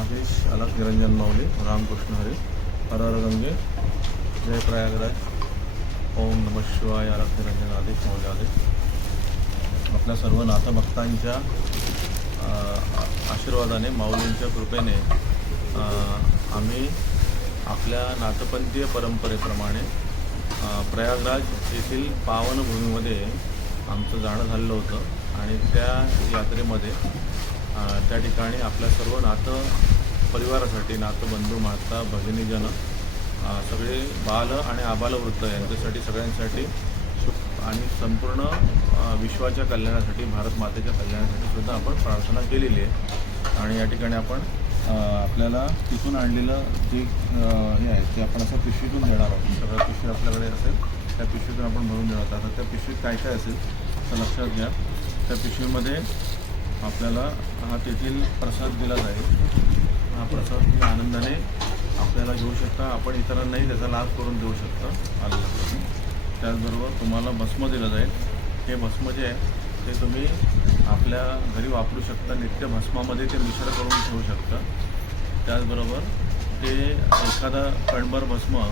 आदेश अलक निरंजन माऊली रामकृष्ण हरी हर हर गंगे जय प्रयागराज ओम नम शिवाय अलक निरंजन आदेश माऊली आपल्या सर्व नाथभक्तांच्या आशीर्वादाने माऊलींच्या कृपेने आम्ही आपल्या नाथपंथीय परंपरेप्रमाणे प्रयागराज येथील पावनभूमीमध्ये आमचं जाणं झालेलं होतं आणि त्या यात्रेमध्ये त्या ठिकाणी आपल्या सर्व नातं परिवारासाठी नातं बंधू माता भगिनीजन सगळे बाल आणि आबालवृत्त यांच्यासाठी सगळ्यांसाठी शुभ आणि संपूर्ण विश्वाच्या कल्याणासाठी भारत मातेच्या कल्याणासाठी सुद्धा आपण प्रार्थना केलेली आहे. आणि या ठिकाणी आपण आपल्याला तिथून आणलेलं जे हे आहे ते आपण असं पिशवीतून देणार आहोत. सगळं पिशवी आपल्याकडे असेल त्या पिशवीतून आपण भरून देणार आहोत. आता त्या पिशवीत काय काय असेल तर लक्षात घ्या. त्या पिशवीमध्ये आपल्याला हा तेथील प्रसाद दिला जाईल. हा प्रसाद तुम्ही आनंदाने आपल्याला घेऊ शकता. आपण इतरांनाही त्याचा लाभ करून देऊ शकता. आलं त्याचबरोबर तुम्हाला भस्म दिलं जाईल. हे भस्म जे आहे ते तुम्ही आपल्या घरी वापरू शकता. नित्य भस्मामध्ये ते मिश्र करून ठेवू शकता. त्याचबरोबर ते एखादा कणभर भस्म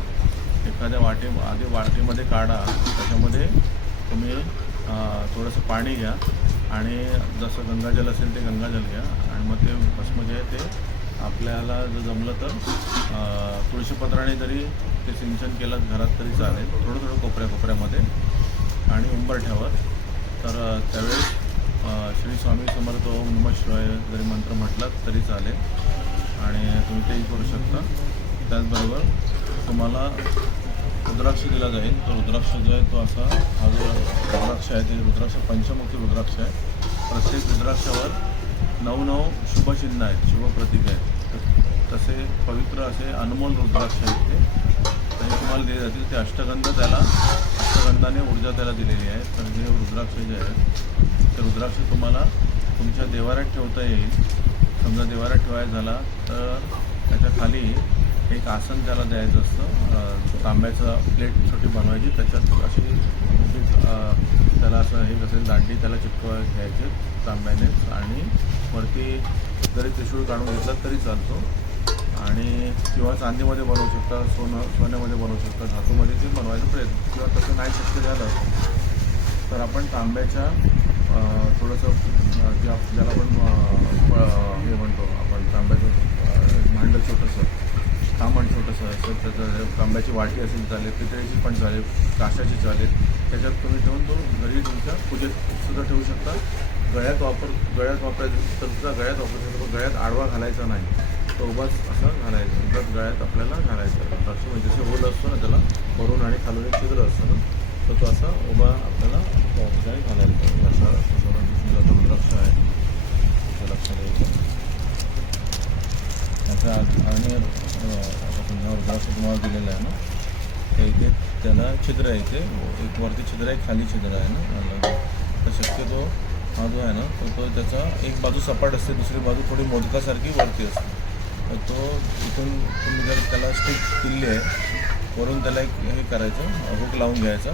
एखाद्या वाटे आधी वाटीमध्ये काढा. त्याच्यामध्ये तुम्ही थोडंसं पाणी घ्या. आणि जसं गंगाजल असेल ते गंगाजल घ्या. आणि मग ते भस्म जे आहे ते आपल्याला जर जमलं तर तुळशीपत्राने जरी ते सिंचन केलं घरात तरी चालेल. थोडं थोडं कोपऱ्या कोपऱ्यामध्ये. आणि उंबरठ्यावर तर त्यावेळेस श्री स्वामी समर्थ ओम शिवाय जरी मंत्र म्हटलात तरी चालेल. आणि तुम्ही तेही करू शकता. त्याचबरोबर तुम्हाला रुद्राक्ष दिला जाईल. तो रुद्राक्ष जो आहे तो असा हा जो रुद्राक्ष आहे. ते रुद्राक्ष पंचमुखी रुद्राक्ष आहे. प्रत्येक रुद्राक्षावर नऊ नऊ शुभचिन्ह आहेत. शुभप्रतीक आहेत. तसे पवित्र असे अनमोल रुद्राक्ष आहेत ते. तुम्हाला दिले जातील. ते अष्टगंध त्याला अष्टगंधाने ऊर्जा त्याला दिलेली आहे. तर हे रुद्राक्ष जे आहेत ते रुद्राक्ष तुम्हाला तुमच्या देवाऱ्यात ठेवता येईल. समजा देवाऱ्यात ठेवायचा झाला तर त्याच्याखाली एक आसन त्याला द्यायचं असतं. तांब्याचं प्लेट छोटी बनवायची. त्याच्यात अशी त्याला असं हे कसं दांडी त्याला चिटकवा घ्यायचे तांब्यानेच आणि वरती जरी त्रिशूळ काढून घेतला तरी चालतो. आणि किंवा चांदीमध्ये बनवू शकता सोनं सोन्यामध्ये बनवू शकता धातूमध्ये ते बनवायचा प्रयत्न. किंवा तसं नाही शक्य झालं तर आपण तांब्याच्या थोडंसं जे ज्याला आपण प- हे म्हणतो आपण तांब्याचं भांडं छोटंसं थांबण छोटंसं असेल त्याचं तांब्याची वाटी असेल चालेल पितळेची पण चालेल काशाची चालेल त्याच्यात तुम्ही ठेवून तो घरी तुमच्या पूजेत सुद्धा ठेवू शकता. गळ्यात वापर गळ्यात वापरायचं तर सुद्धा गळ्यात वापरू शकतो पण गळ्यात आडवा घालायचा नाही. तो उभाच असा घालायचा उगाच गळ्यात आपल्याला घालायचा. लक्ष म्हणजे जसं होल असतो ना त्याला वरून आणि खालून एक छिद्र असतं ना तर तो असा उभा आपल्याला घालायचा. असा सोनाची आहे. लक्षात द्यायचं. त्याचा आणि अं, आता तुम्हाला दिलेला आहे ना तर इथे त्याला छिद्र आहे इथे. एक वरती छिद्र आहे खाली छिद्र आहे ना. तर शक्यतो हा जो आहे ना तो तो त्याचा एक बाजू सपाट असते दुसरी बाजू थोडी मोदकासारखी वरती असते. तर तो इथून तुम्ही जर त्याला स्टिक दिली आहे वरून त्याला एक हे करायचं हुक लावून घ्यायचा.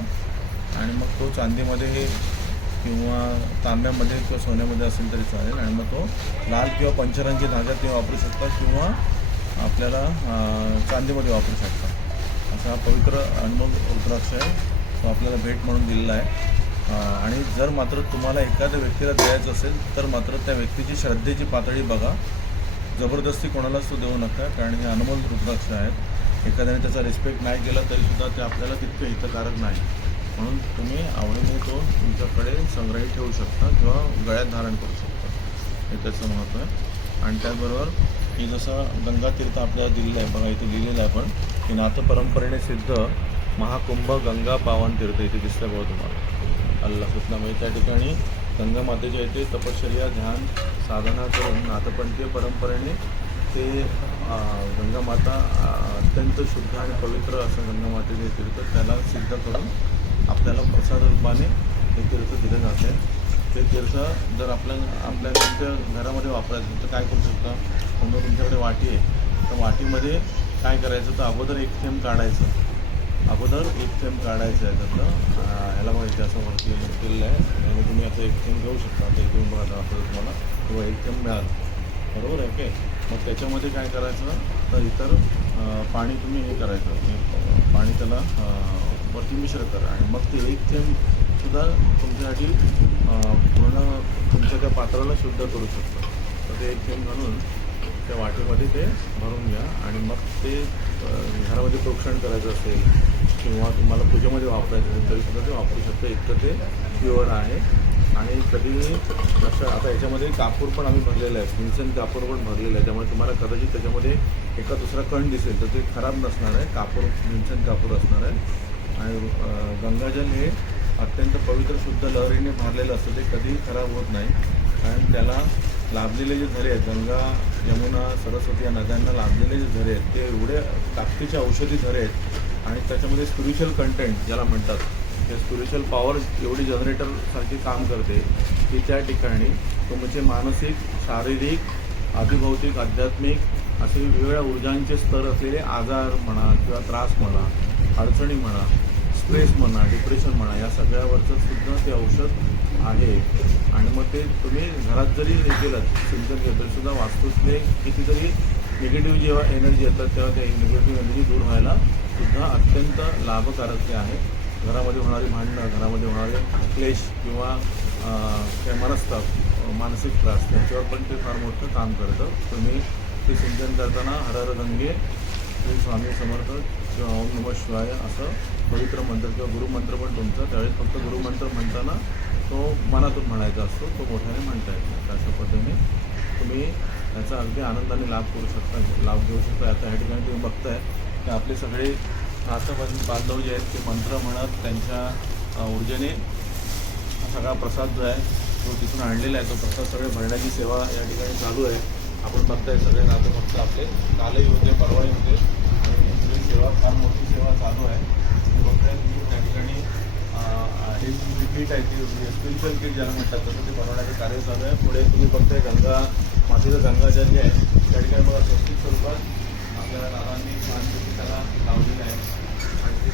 आणि मग तो चांदीमध्ये हे किंवा तांब्यामध्ये किंवा सोन्यामध्ये असेल तरी चालेल. आणि मग तो लाल किंवा पंचरंगी धागा ते वापरू शकता किंवा आपल्याला चांदीमध्ये वापरू शकता. असा हा पवित्र अनमोल रुद्राक्ष आहे. तो आपल्याला भेट म्हणून दिलेला आहे. आणि जर मात्र तुम्हाला एखाद्या व्यक्तीला द्यायचं असेल तर मात्र त्या व्यक्तीची श्रद्धेची पातळी बघा. जबरदस्ती कोणालाच तो देऊ नका कारण हे अनमोल रुद्राक्ष आहेत. एखाद्याने त्याचा रिस्पेक्ट नाही केला तरीसुद्धा ते आपल्याला तितकं हितकारक नाही. म्हणून तुम्ही आवडीने तो तुमच्याकडे संग्रहित ठेवू शकता किंवा गळ्यात धारण करू शकता. हे त्याचं महत्त्व आहे. आणि त्याचबरोबर की जसं गंगातीर्थ आपल्याला दिलेलं आहे बघा इथे लिहिलेलं आहे आपण की नातं परंपरेने सिद्ध महाकुंभ गंगा पावन तीर्थ इथे दिसतं बघा तुम्हाला. अल्ला म्हणजे त्या ठिकाणी गंगा मातेच्या इथे तपश्चर्या ध्यान साधना करून नातपंथीय परंपरेने ते अं, गंगा माता अत्यंत शुद्ध आणि पवित्र असं गंगा मातेचे तीर्थ त्याला सिद्ध करून आपल्याला प्रसाद रूपाने हे तीर्थ दिलं जाते ते तीर्थ जर आपल्या आपल्या तुमच्या घरामध्ये वापरायचं तर काय करू शकता? समजा तुमच्याकडे वाटी आहे तर वाटीमध्ये काय करायचं? तर अगोदर एक थेंब काढायचं. अगोदर एक थेंब काढायचं आहे त्यातलं. ह्याला बघा असं वरती केलेलं आहे. आणि तुम्ही असं एक थेंब घेऊ शकता. ते घेऊन बघा असं तुम्हाला किंवा एक थेंब मिळालं. बरोबर आहे ओके? मग त्याच्यामध्ये काय करायचं? तर इतर पाणी तुम्ही हे करायचं. पाणी त्याला वरती मिश्र करा आणि मग ते एक थेंब सुद्धा तुमच्यासाठी पूर्ण तुमच्या त्या पात्राला शुद्ध करू शकतं. तर ते एक थेंब घालून त्या वाटीमध्ये ते भरून घ्या आणि मग ते घरामध्ये प्रोक्षण करायचं असेल किंवा तुम्हाला पूजेमध्ये वापरायचं असेल तरी सुद्धा ते वापरू शकतं. एक तर ते प्युअर आहे आणि कधी जसं आता याच्यामध्ये कापूर पण आम्ही भरलेलं आहे विन्सन कापूर पण भरलेलं आहे त्यामुळे तुम्हाला कदाचित त्याच्यामध्ये एका दुसरा कण दिसेल. तर ते खराब नसणार आहे. कापूर विन्सन कापूर असणार आहे. आणि गंगाजल हे अत्यंत पवित्र शुद्ध लहरीने भरलेलं असतं. ते कधीही खराब होत नाही. कारण त्याला लाभलेले जे झरे आहेत गंगा यमुना सरस्वती या नद्यांना लाभलेले जे झरे आहेत ते एवढे ताकदीचे औषधी झरे आहेत. आणि त्याच्यामध्ये स्पिरिच्युअल कंटेंट ज्याला म्हणतात ते स्पिरिच्युअल पॉवर एवढी जनरेटरसारखी काम करते की त्या ठिकाणी तुमचे मानसिक शारीरिक आधिभौतिक आध्यात्मिक असे वेगवेगळ्या ऊर्जांचे स्तर असलेले आजार म्हणा किंवा त्रास म्हणा अडचणी म्हणा स्ट्रेस म्हणा डिप्रेशन म्हणा या सगळ्यावरचं सुद्धा ते औषध आहे. आणि मग ते तुम्ही घरात जरी हे केलं सिंचन घेतलं सुद्धा वास्तूतले कितीतरी निगेटिव्ह जेव्हा एनर्जी येतात तेव्हा त्या निगेटिव्ह एनर्जी दूर व्हायला सुद्धा अत्यंत लाभकारक ते आहे. घरामध्ये होणारी भांडणं घरामध्ये होणारे क्लेश किंवा अं, काय मनस्ताप मानसिक त्रास त्याच्यावर पण ते फार मोठं काम करतं. तुम्ही ते सिंचन करताना हरहर गंगे श्री स्वामी समर्थ किंवा ओम नम शिवाय असं पवित्र मंत्र किंवा गुरुमंत्र पण तुमचा. त्यावेळेस फक्त गुरुमंत्र म्हणताना तो मनातून म्हणायचा असतो तो मोठ्याने म्हणता येतो. अशा पद्धतीने तुम्ही याचा अगदी आनंदाने लाभ करू शकता लाभ घेऊ शकता. आता ह्या ठिकाणी तुम्ही बघताय की आपले सगळे नातं बांधव जे आहेत ते मंत्र म्हणत त्यांच्या ऊर्जेने सगळा प्रसाद जो आहे तो तिथून आणलेला आहे. तो प्रसाद सगळे भरण्याची सेवा या ठिकाणी चालू आहे. आपण बघताय सगळे नातं फक्त आपले. कालही होते परवाही होते. आणि सेवा फार मोठी सेवा चालू आहे. बघताय की त्या ठिकाणी हे जी किट आहे ती म्हणजे स्पिरिच्युअल किट ज्याला म्हणतात तसं ते बनवण्याचं कार्य चालू आहे. पुढे तुम्ही बघताय गंगा मातीचं गंगाजल जे आहे त्या ठिकाणी बघा स्वस्तिक स्वरूपात आपल्या नानांनी छानपैकी त्याला लावलेलं आहे. आणि ते